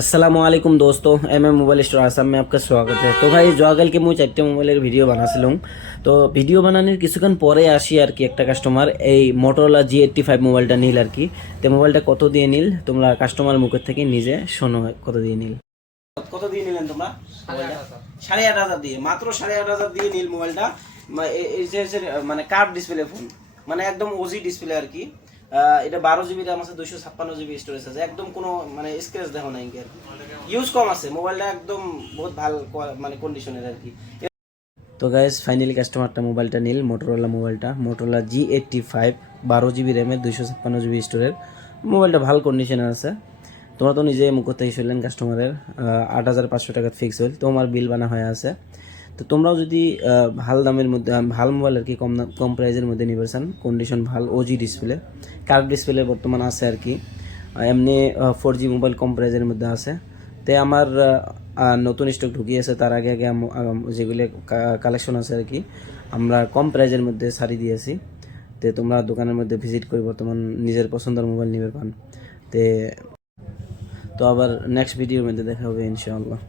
আসসালামু আলাইকুম दोस्तों मोबाइल स्टोर आसाम में आपका स्वागत है। तो भाई যোৱাকালকে মই 4টা মোবাইলের ভিডিও বানাছিলাম। তো ভিডিও বানানোর কিছুক্ষণ পরে আসি আর কি একটা কাস্টমার এই মোটরোলা G85 মোবাইলটা নিল আর কি। তো মোবাইলটা কত দিয়ে নিল তোমরা কাস্টমার মুখ থেকে নিজে শোনো কত দিয়ে নিল। কত দিয়ে নিলেন তোমরা? 8,500 দিয়ে, মাত্র 8,500 দিয়ে নিল মোবাইলটা। এই যে মানে কার্ভ ডিসপ্লে ফোন, মানে একদম ওজি ডিসপ্লে আর কি। এটা 12 জিবি র্যাম আছে, 256 জিবি স্টোরেজ আছে, একদম কোনো মানে স্ক্র্যাচ দেখো নাই আর কি। ইউজ কম আছে মোবাইলটা, একদম বহুত ভালো মানে কন্ডিশনের আর কি। তো গাইস ফাইনালি কাস্টমারটা মোবাইলটা নিল, মোটরোলা মোবাইলটা, মোটরোলা G85 12 জিবি র্যামের 256 জিবি স্টোরের মোবাইলটা ভালো কন্ডিশনে আছে। তোমরা তো নিজে মুখ থেকে শুনলেন কাস্টমারের 8,500 টাকা ফিক্স হল, তো আমার বিল বানা হয়ে আছে। তো তোমরাও যদি ভাল দামের মধ্যে ভাল মোবাইল আর কি কম প্রাইসের মধ্যে নিবে চান, কন্ডিশন ভাল, ওজি ডিসপ্লে, কার্ভ ডিসপ্লে বর্তমান আছে আর কি। এমনি 4G মোবাইল কম প্রাইসের মধ্যে আছে। তো আমার নতুন স্টক ঢুকিয়েছে, তার আগে আগে যেগুলো কালেকশন আছে আর কি আমরা কম প্রাইসের মধ্যে ছাড়ি দিয়েছি। তো তোমরা দোকানের মধ্যে ভিজিট করে বর্তমান নিজের পছন্দের মোবাইল নিবে পান। তো আবার নেক্সট ভিডিওর মধ্যে দেখা হবে ইনশাআল্লাহ।